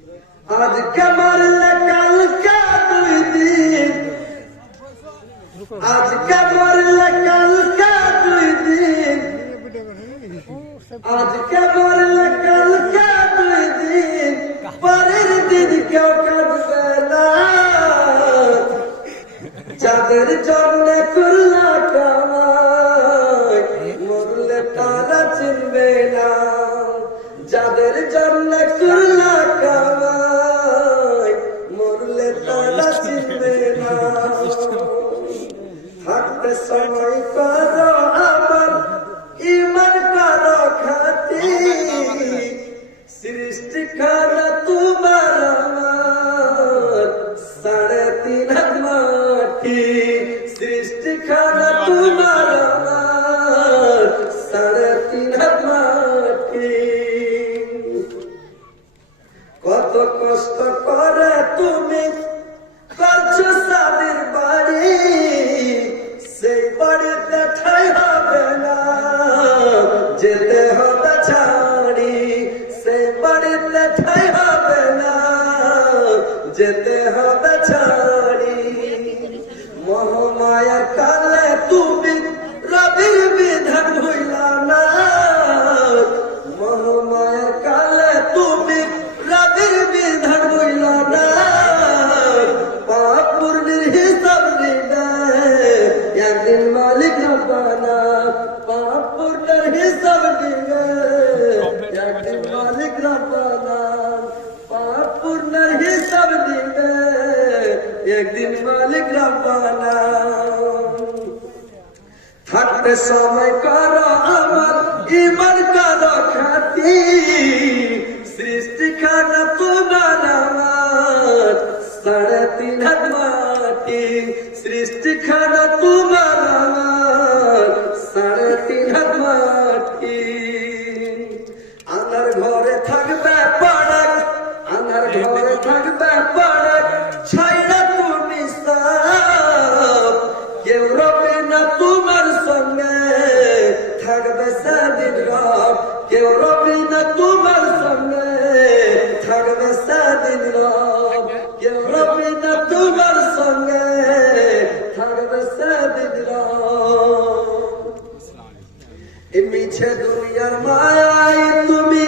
আজকে মরলে কালকে দুই দিন, আজকে মরলে কালকে দুই দিন, আজকে মরলে কালকে দুই দিন, পরের দিন কেউ কাঁদবে না। যাদের জন্য করলা কামাই মরলে তারা চিনবে না। যাদের জন্য করলা কামাই মরলে তারা চিনবে না। থাকতে সময় করো আমার ইমান করো খাতি, সৃষ্টি খানা তোমার আমার 3.5 মাটি। সৃষ্টি খানা তোমার আমার 3.5 মাটি। কত কষ্ট করে তুমি করছো সাদের বাড়ি, সেই বাড়িতে ঠাই হবে না, যেতে হবে ছাড়ি। সেই বাড়িতে ঠাই হবে না, যেতে হবে ছাড়ি। মহামায়ার কালে তুমি রবির বিধান হইলা না। মহামায়ার কালে তুমি রবির বিধান হইলা না। পাপ পূর্ণের হিসাব নিবে একদিন মালিক রব্বানা। পাপ পূর্ণের হিসাব নিবে একদিন মালিক রব্বানা। পাপ পূর্ণের হিসাব নিবে একদিন মালিক রব্বানা। থাকতে সময় করো আমার ইমান করো খাতি, সৃষ্টি খানা তোমার আমার 3.5 মাটি। সৃষ্টি খানা তোমার আমার 3.5 মাটি। আনার ঘরে থাকবে পাড়াক, আনার ঘরে থাকবে পাড়াক, ছাইরা তুমি সাপ। কেউ রবে না তোমার সঙ্গে, থাকবে সেদিন রব। কেউ রবে না তোমার সঙ্গে, থাকবে সেদিন রব। কেউ রবে না তোমার সঙ্গে, থাকবে সেদিন রব। এই মিছে দুনিয়ার মায়ায় তুমি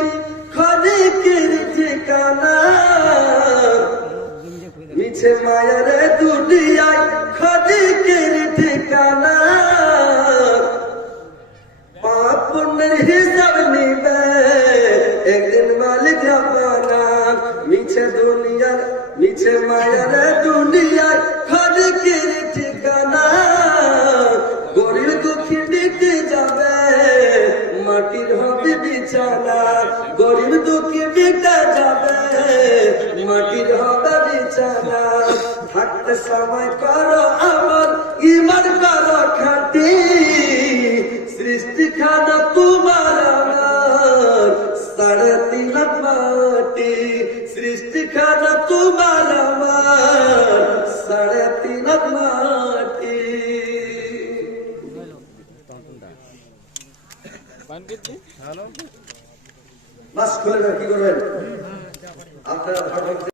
ক্ষণিকের ঠিকানা। মিছে মায়ার দুনিয়ায় ক্ষণিকের ঠিকানা। পাপ পুণ্যের হিসাব নিবে একদিন মালিক রব্বানা। মিছে দুনিয়ার মিছে মায়ার দুনিয়ায় ক্ষণিকের ঠিকানা। গরিব দুঃখী মিটে যাবে মাটির হবে বিছানা। গরিব দুঃখী মিটে যাবে মাটির হবে বিছানা। থাকতে সময় করো আমার ইমান করো খাটি, সৃষ্টি খানা তোমার আমার 3.5 মাটি। সৃষ্টি খানা তোমার আমার 3.5 মাটি। মাস খুলে কি করবেন আপনারা?